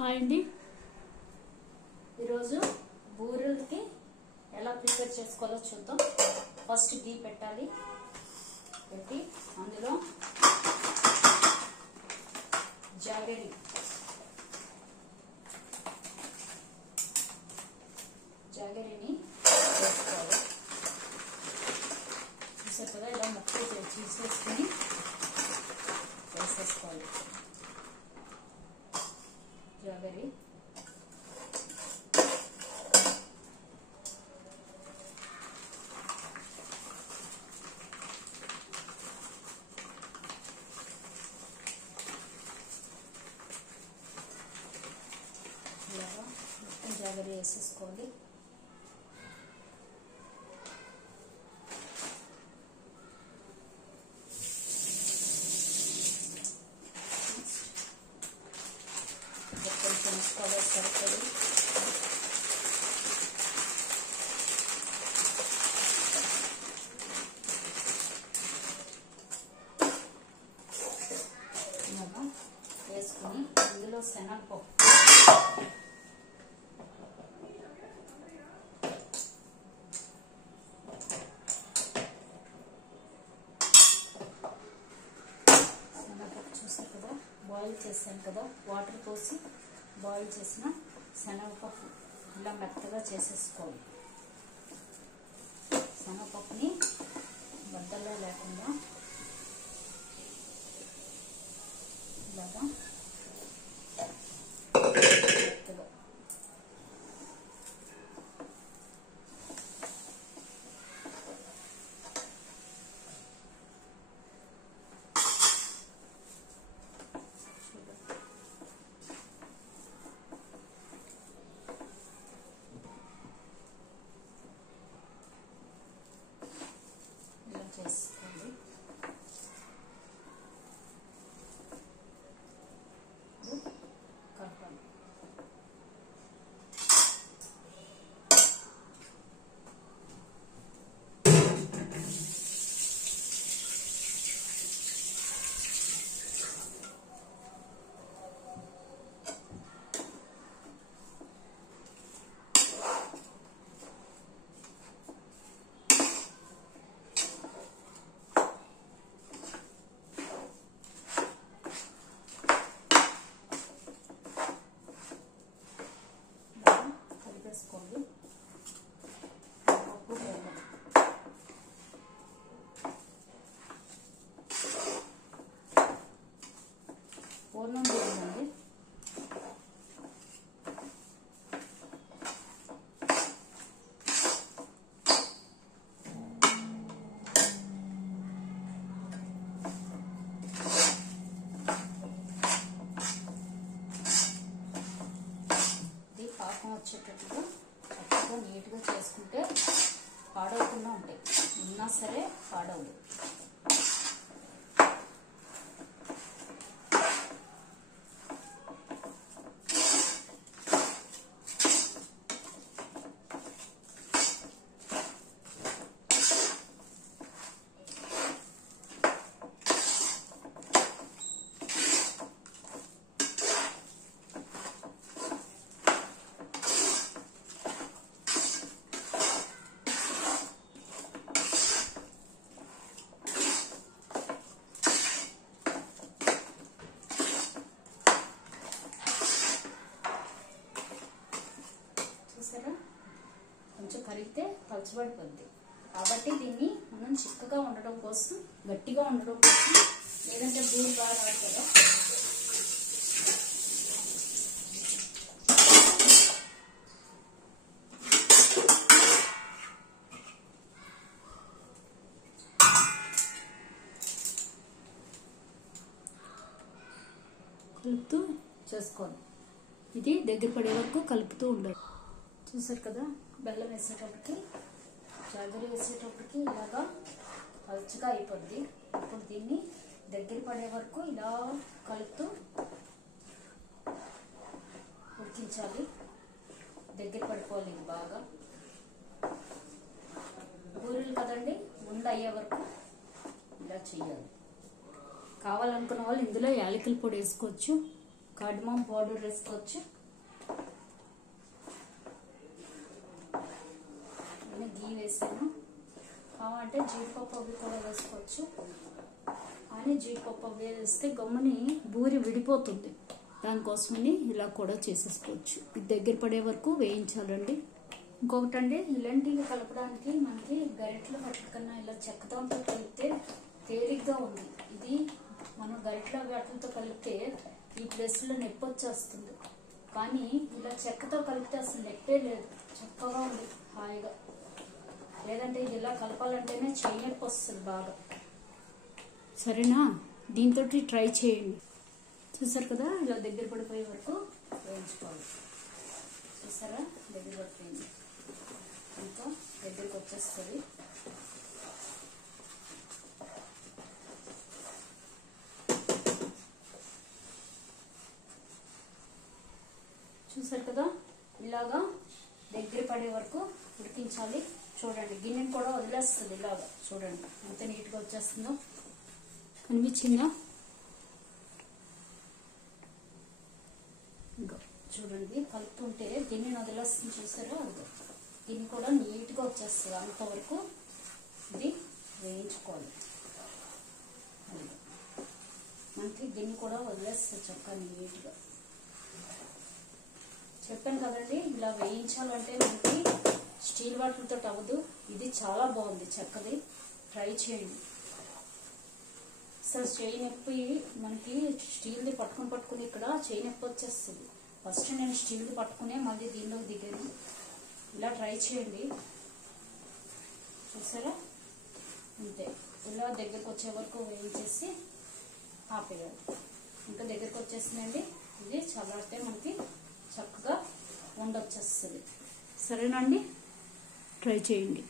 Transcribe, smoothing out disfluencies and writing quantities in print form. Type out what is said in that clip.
Hi అండి, ఈరోజు బూరెలకి ఎలా ప్రిపేర్ చేసుకోవాలో చూద్దాం. ఫస్ట్ ఘీ పెట్టాలి. పెట్టి అందులో జాగరిని వేసుకోవాలి. చూసారు కదా, ఇలా ముక్కలు తీసేసుకుని వేసేసుకోవాలి. జాగరి ఇలాగా మొత్తం జాగరి వేసేసుకోవాలి. కొంచెం కలర్ సరిపడి ఇలాగా వేసుకుని ఇందులో శనగపప్పు చూసారు కదా, బాయిల్ చేసాను కదా, వాటర్ పోసి బాయిల్ చేసిన శనగపప్పు ఇలా మెత్తగా చేసేసుకోవాలి. శనగపప్పుని బద్దల్లో లేకుండా ఇలాగా మెత్తగా చేసుకోండి. కలపాలి. కలిపేసుకోండి. పప్పు బెల్లం పూర్ణం చేయండి. పాకం వచ్చేటట్టుగా చక్కగా నీట్గా చేసుకుంటే పాడవకుండా ఉంటాయి. ఉన్నా సరే పాడవదు. కొంచెం కరిగితే పలచబడిపోద్ది. కాబట్టి దీన్ని మనం చిక్కగా ఉండడం కోసం, గట్టిగా ఉండడం కోసం, లేదంటే బూరు బాగా రాదు కదా, కలుపుతూ చేసుకోవాలి. ఇది దగ్గర పడే వరకు కలుపుతూ ఉండాలి. చూసారు కదా, బెల్లం వేసేటప్పటికి, జాగరి వేసేటప్పటికి ఇలాగా పలుచగా అయిపోద్ది. ఇప్పుడు దీన్ని దగ్గర పడే వరకు ఇలా కలుపుతూ ఉడికించాలి. దగ్గర పడిపోవాలి. ఇది బాగా బూరెలు కదండి, ముందు అయ్యే వరకు ఇలా చెయ్యాలి. కావాలనుకున్న వాళ్ళు ఇందులో యాలకుల పొడి వేసుకోవచ్చు. కార్డమం పౌడర్ వేసుకోవచ్చు, గీ వేసాను. కావాలంటే జీడిపప్పు అవి కూడా వేసుకోవచ్చు. కానీ జీడిపప్పు అవి వేస్తే గమ్ముని బూరి విడిపోతుంది, దానికోసమని ఇలా కూడా చేసేసుకోవచ్చు. ఇది దగ్గర పడే వరకు వేయించాలండి. ఇంకొకటి అండి, ఇలాంటివి కలపడానికి మనకి గరిటెలో కన్నా ఇలా చెక్కదాంతో కలిపితే తేలిగ్గా ఉంది. ఇది మనం గరిటెలో వాటితో కలిపితే ఈ ప్లేస్లో నొప్పి వచ్చేస్తుంది. కానీ ఇలా చెక్కతో కలిపితే అసలు నొప్పే లేదు, చక్కగా ఉంది హాయిగా. లేదంటే ఇది ఇలా కలపాలంటేనే చెయ్యి నొప్పి వస్తుంది బాగా. సరేనా, దీంతో ట్రై చేయండి. చూసారు కదా, ఇలా దగ్గర పడిపోయే వరకు వేయించుకోవాలి. చూసారా, దగ్గర పడిపోయింది, ఇంకా దగ్గరికి వచ్చేస్తుంది. చూసారు కదా, ఇలాగా దగ్గర పడే వరకు ఉడికించాలి. చూడండి, గిన్నెని కూడా వదిలేస్తుంది. ఇలాగా చూడండి ఎంత నీట్గా వచ్చేస్తుందో, కనిపించిందా? ఇంకా చూడండి, కలుపుతుంటే గిన్నెని వదిలేస్తుంది. చూసారా, అది గిన్నె కూడా నీట్గా వచ్చేస్తుంది. అంతవరకు ఇది వేయించుకోవాలి. మనకి గిన్నె కూడా వదిలేస్తుంది చక్కగా నీట్గా. చెప్పాను కదండి, ఇలా వేయించాలంటే మనకి స్టీల్ వాటర్తో అవ్వదు. ఇది చాలా బాగుంది, చక్కది. ట్రై చేయండి. అసలు చేయి నొప్పి మనకి స్టీల్ది పట్టుకుని ఇక్కడ చేయి నొప్పి వచ్చేస్తుంది. ఫస్ట్ నేను స్టీల్ది పట్టుకునే మళ్ళీ దీనిలోకి దిగాను. ఇలా ట్రై చేయండి. చూసారా, అంతే. ఇలా దగ్గరకు వచ్చే వరకు వేయించేసి ఆపేయాలి. ఇంకా దగ్గరకు వచ్చేసిందండి. ఇది చల్లారితే మనకి చక్కగా ఉండొచ్చేస్తుంది. సరేనండి, ట్రై చేయండి.